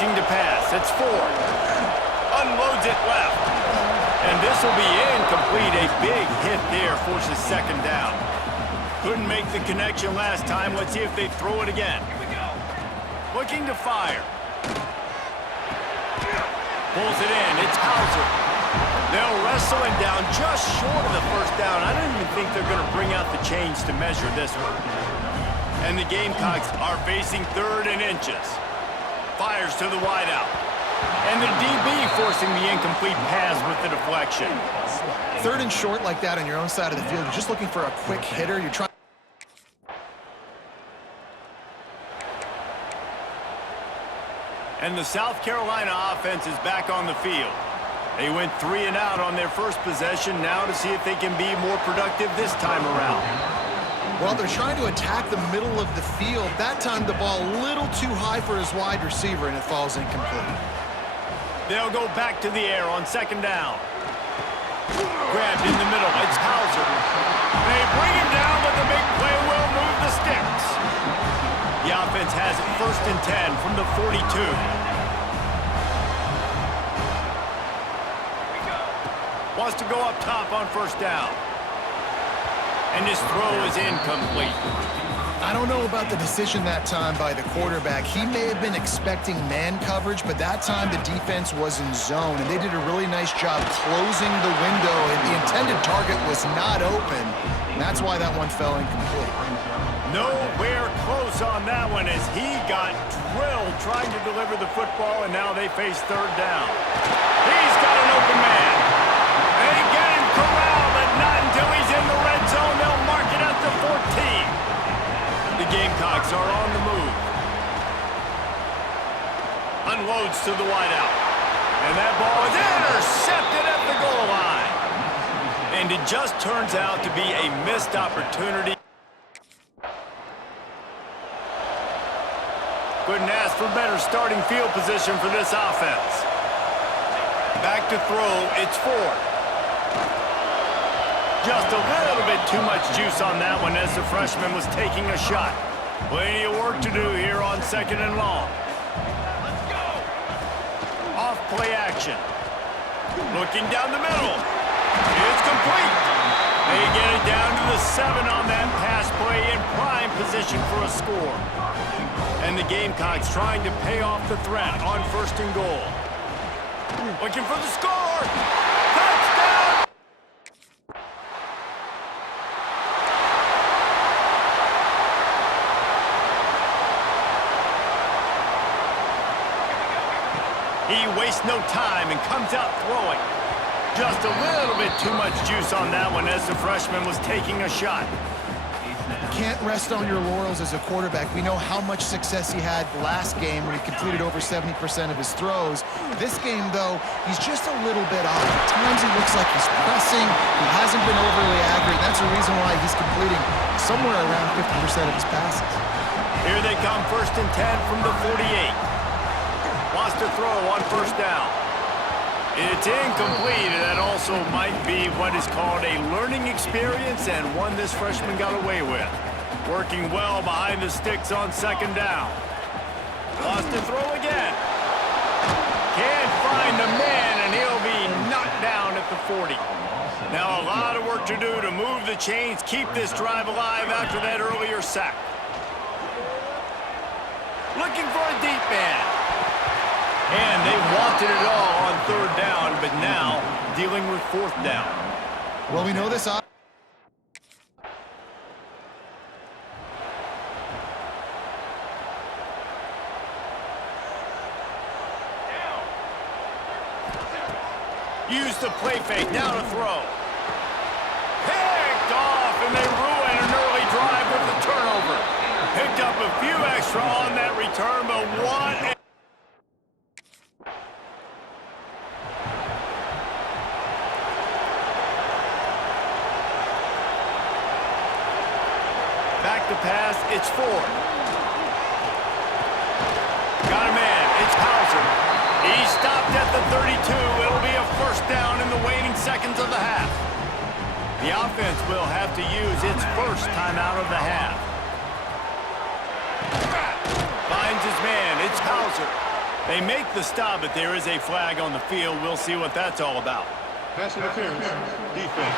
Looking to pass. It's Ford. Unloads it left. And this will be incomplete. A big hit there forces second down. Couldn't make the connection last time. Let's see if they throw it again. Looking to fire. Pulls it in. It's Hauser. They'll wrestle him down just short of the first down. I don't even think they're going to bring out the chains to measure this one. And the Gamecocks are facing 3rd and inches. Fires to the wideout. And the DB forcing the incomplete pass with the deflection. 3rd and short like that on your own side of the field. You're just looking for a quick hitter. You're trying. And the South Carolina offense is back on the field. They went 3 and out on their first possession. Now to see if they can be more productive this time around. Well, they're trying to attack the middle of the field. That time the ball a little too high for his wide receiver, and it falls incomplete. They'll go back to the air on second down. Grabbed in the middle. It's Hauser. They bring him down, but the big play will move the sticks. The offense has it 1st and 10 from the 42. Wants to go up top on first down. And his throw is incomplete. I don't know about the decision that time by the quarterback. He may have been expecting man coverage, but that time the defense was in zone, and they did a really nice job closing the window, and the intended target was not open. And that's why that one fell incomplete. Nowhere close on that one as he got drilled trying to deliver the football, and now they face 3rd down. He's got an open man. They get him corralled, but not until he's in the red zone. They'll mark it at the 14. The Gamecocks are on the move. Unloads to the wideout. And that ball is intercepted at the goal line. And it just turns out to be a missed opportunity. Couldn't ask for better starting field position for this offense. Back to throw, it's Ford. Just a little bit too much juice on that one as the freshman was taking a shot. Plenty of work to do here on 2nd and long. Let's go. Off play action. Looking down the middle. It's complete. They get it down to the 7 on that pass play in prime position for a score. And the Gamecocks trying to pay off the threat on 1st and goal. Looking for the score. Touchdown! He wastes no time and comes out throwing. Just a little bit too much juice on that one as the freshman was taking a shot. Can't rest on your laurels as a quarterback. We know how much success he had last game when he completed over 70% of his throws. This game, though, he's just a little bit off. At times he looks like he's pressing. He hasn't been overly accurate. That's the reason why he's completing somewhere around 50% of his passes. Here they come 1st and 10 from the 48. Wants to throw on first down. It's incomplete, and that also might be what is called a learning experience and one this freshman got away with. Working well behind the sticks on 2nd down. Wants to throw again. Can't find the man, and he'll be knocked down at the 40. Now a lot of work to do to move the chains, keep this drive alive after that earlier sack. Looking for a deep man. And they wanted it all on 3rd down, but now dealing with 4th down. Well, we know this. Use the play fake, now to throw. Picked off, and they ruin an early drive with the turnover. Picked up a few extra on that return, but what? Back to pass, it's Ford. Got a man, it's Hauser. He stopped at the 32. It'll be a 1st down in the waning seconds of the half. The offense will have to use its 1st timeout of the half. Finds his man, it's Hauser. They make the stop, but there is a flag on the field. We'll see what that's all about. Pass interference, defense.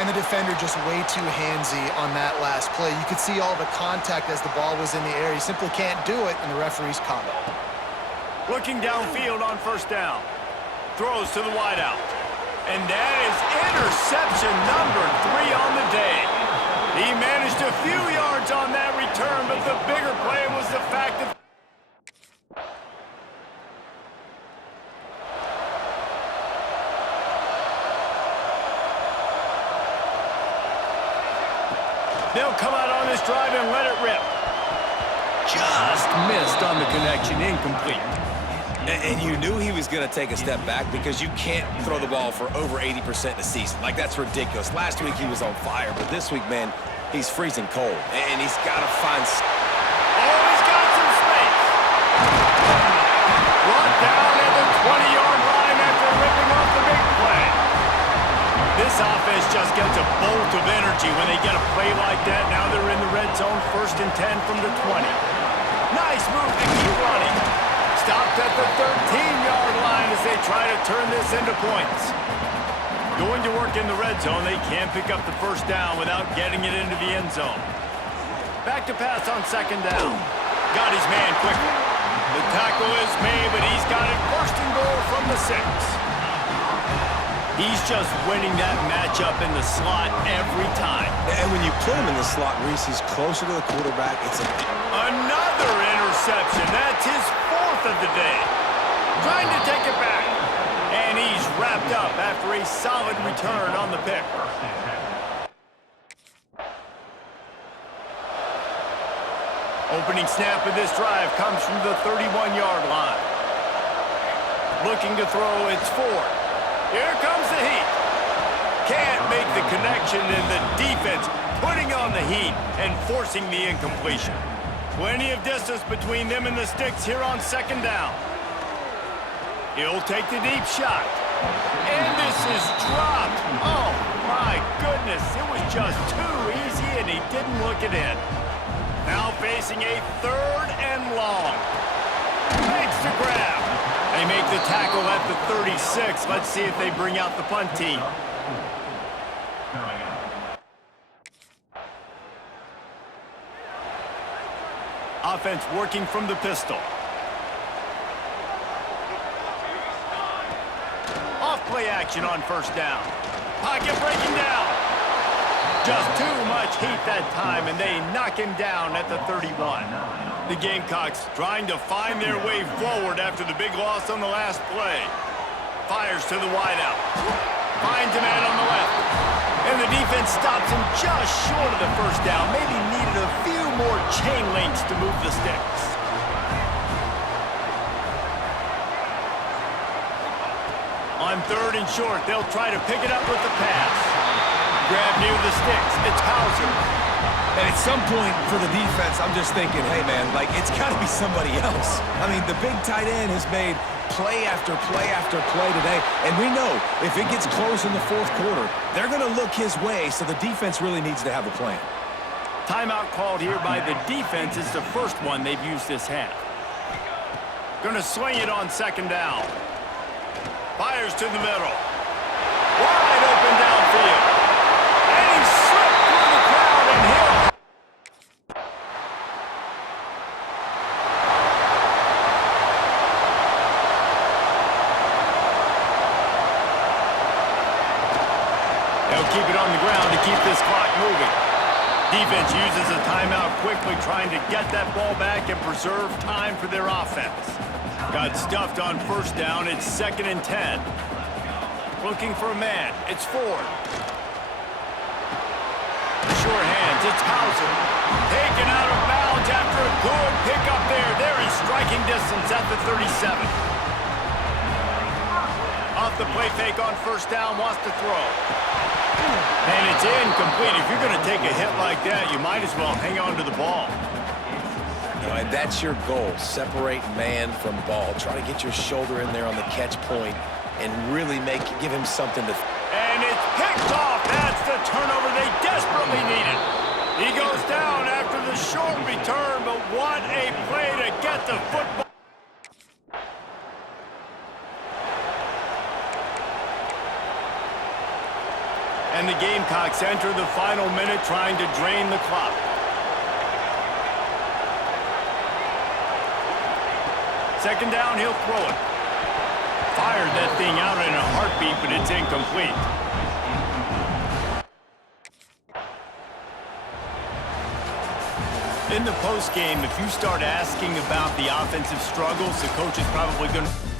And the defender just way too handsy on that last play. You could see all the contact as the ball was in the air. He simply can't do it, and the referee's caught it. Looking downfield on first down. Throws to the wideout. And that is interception number 3 on the day. He managed a few yards on that return, but the bigger play was the fact that they'll come out on this drive and let it rip. Just missed on the connection, incomplete. And you knew he was going to take a step back because you can't throw the ball for over 80% in a season. Like, that's ridiculous. Last week he was on fire, but this week, man, he's freezing cold. And he's got to find... Oh, he's got some space. Brought down at the 20-yard line after ripping off the big play. This offense just gets a bolt of energy when they get a play like that. Now they're in the red zone, 1st and 10 from the 20. Nice move to keep running. Stopped at the 13-yard line as they try to turn this into points. Going to work in the red zone, they can't pick up the 1st down without getting it into the end zone. Back to pass on 2nd down. Got his man quickly. The tackle is made, but he's got it 1st and goal from the 6. He's just winning that matchup in the slot every time. And when you put him in the slot, Reese, he's closer to the quarterback. It's another interception. That's his 4th of the day. Trying to take it back. And he's wrapped up after a solid return on the pick. Opening snap of this drive comes from the 31-yard line. Looking to throw, it's Ford. Here comes the heat. Can't make the connection, and the defense putting on the heat and forcing the incompletion. Plenty of distance between them and the sticks here on 2nd down. He'll take the deep shot. And this is dropped. Oh, my goodness. It was just too easy, and he didn't look it in. Now facing a 3rd and long. Makes the grab. They make the tackle at the 36. Let's see if they bring out the punt team. Offense working from the pistol. Off-play action on 1st down. Pocket breaking down. Just too much heat that time, and they knock him down at the 31. The Gamecocks trying to find their way forward after the big loss on the last play. Fires to the wideout. Finds a man on the left. And the defense stops him just short of the 1st down. Maybe needed a few more chain links to move the sticks. On 3rd and short, they'll try to pick it up with the pass. Grab near the sticks. It's Hauser. And at some point for the defense, I'm just thinking, hey, man, like, it's got to be somebody else. I mean, the big tight end has made play after play after play today. And we know if it gets close in the 4th quarter, they're going to look his way, so the defense really needs to have a plan. Timeout called here by the defense is the 1st one they've used this half. Going to swing it on 2nd down. Fires to the middle. Wide open downfield. And he slipped through the crowd and hit. They'll keep it on the ground to keep this clock moving. Defense uses a timeout quickly, trying to get that ball back and preserve time for their offense. Got stuffed on 1st down. It's 2nd and 10. Looking for a man. It's Ford. Sure hands. It's Hauser. Taken out of bounds after a good pickup there. They're in striking distance at the 37. Off the play fake on 1st down. Wants to throw. And it's incomplete. If you're going to take a hit like that, you might as well hang on to the ball. And that's your goal. Separate man from ball. Try to get your shoulder in there on the catch point and really give him something to... And it's picked off. That's the turnover they desperately needed. He goes down after the short return, but what a play to get the football. And the Gamecocks enter the final minute trying to drain the clock. Second down, he'll throw it. Fired that thing out in a heartbeat, but it's incomplete. In the postgame, if you start asking about the offensive struggles, the coach is probably going to...